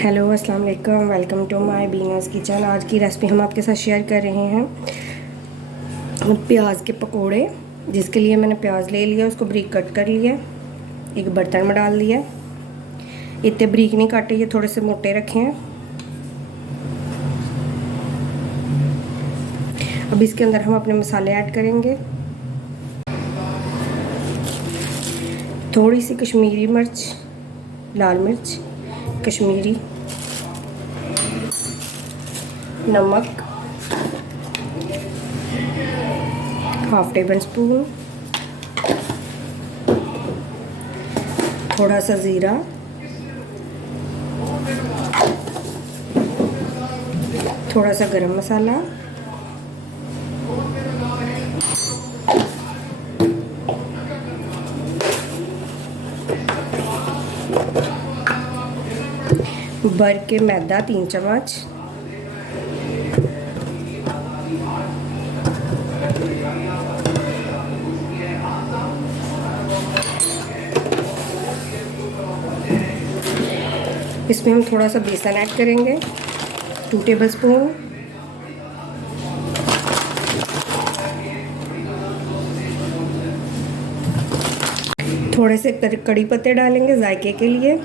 Hello अस्सलाम वालेकुम, welcome to my बीनास kitchen. आज की रेसिपी हम आपके साथ शेयर कर रहे हैं प्याज के पकोड़े। जिसके लिए मैंने प्याज ले लिया, उसको बारीक कट कर लिया, एक बर्तन में डाल दिया। इतने बारीक नहीं काटे, ये थोड़े से मोटे रखे हैं। अब इसके अंदर हम अपने मसाले ऐड करेंगे। थोड़ी सी कश्मीरी मिर्च, लाल मिर्च कश्मीरी, नमक हाफ टेबल स्पून, थोड़ा सा ज़ीरा, थोड़ा सा गरम मसाला, भर के मैदा 3 चम्मच, इसमें हम थोड़ा सा बेसन ऐड करेंगे 2 टेबल स्पून, थोड़े से कड़ी पत्ते डालेंगे जायके के लिए।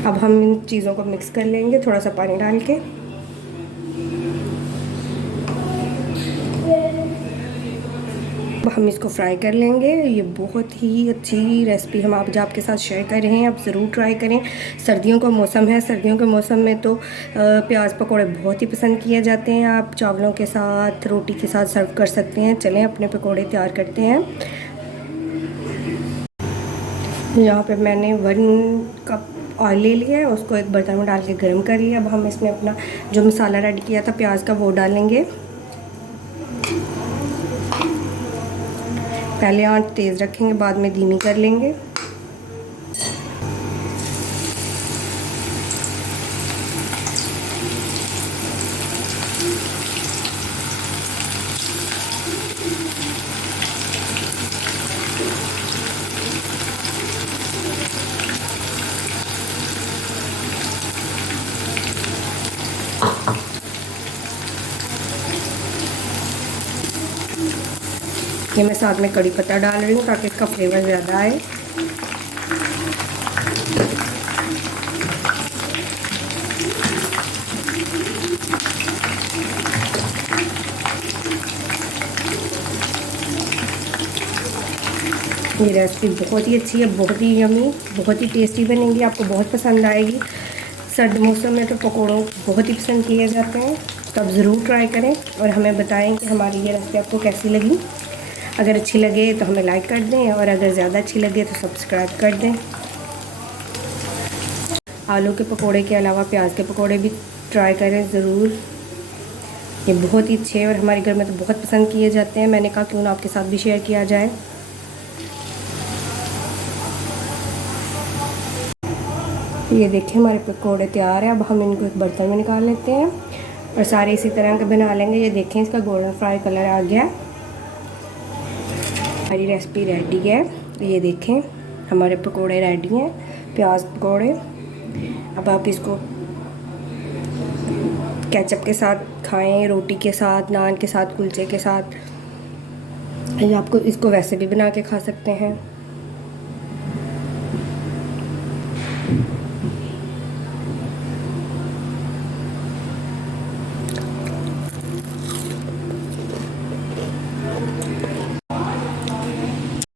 अब हम इन चीज़ों को मिक्स कर लेंगे थोड़ा सा पानी डाल के। अब हम इसको फ्राई कर लेंगे। ये बहुत ही अच्छी रेसिपी हम आज आपके साथ शेयर कर रहे हैं, आप ज़रूर ट्राई करें। सर्दियों का मौसम है, सर्दियों के मौसम में तो प्याज पकौड़े बहुत ही पसंद किए जाते हैं। आप चावलों के साथ, रोटी के साथ सर्व कर सकते हैं। चलें अपने पकौड़े तैयार करते हैं। यहाँ पे मैंने 1 कप ऑयल ले लिया है, उसको एक बर्तन में डाल के गर्म कर लिया। अब हम इसमें अपना जो मसाला रेडी किया था प्याज का, वो डालेंगे। पहले आंच तेज़ रखेंगे, बाद में धीमी कर लेंगे। ये मैं साथ में कड़ी पत्ता डाल रही हूँ ताकि इसका फ्लेवर ज़्यादा आए। ये रेसिपी बहुत ही अच्छी है, बहुत ही यमी, बहुत ही टेस्टी बनेगी, आपको बहुत पसंद आएगी। सर्द मौसम में तो पकौड़ों बहुत ही पसंद किए जाते हैं, तो आप ज़रूर ट्राई करें और हमें बताएं कि हमारी ये रेसिपी आपको कैसी लगी। अगर अच्छी लगे तो हमें लाइक कर दें, और अगर ज़्यादा अच्छी लगे तो सब्सक्राइब कर दें। आलू के पकोड़े के अलावा प्याज के पकोड़े भी ट्राई करें ज़रूर। ये बहुत ही अच्छे और हमारे घर में तो बहुत पसंद किए जाते हैं। मैंने कहा क्यों ना आपके साथ भी शेयर किया जाए। ये देखिए हमारे पकोड़े तैयार है। अब हम इनको एक बर्तन में निकाल लेते हैं और सारे इसी तरह के बना लेंगे। ये देखें इसका गोल्डन फ्राई कलर आ गया। हमारी रेसिपी रेडी है। ये देखें हमारे पकोड़े रेडी हैं, प्याज पकोड़े। अब आप इसको केचप के साथ खाएं, रोटी के साथ, नान के साथ, कुलचे के साथ। या आपको इसको वैसे भी बना के खा सकते हैं।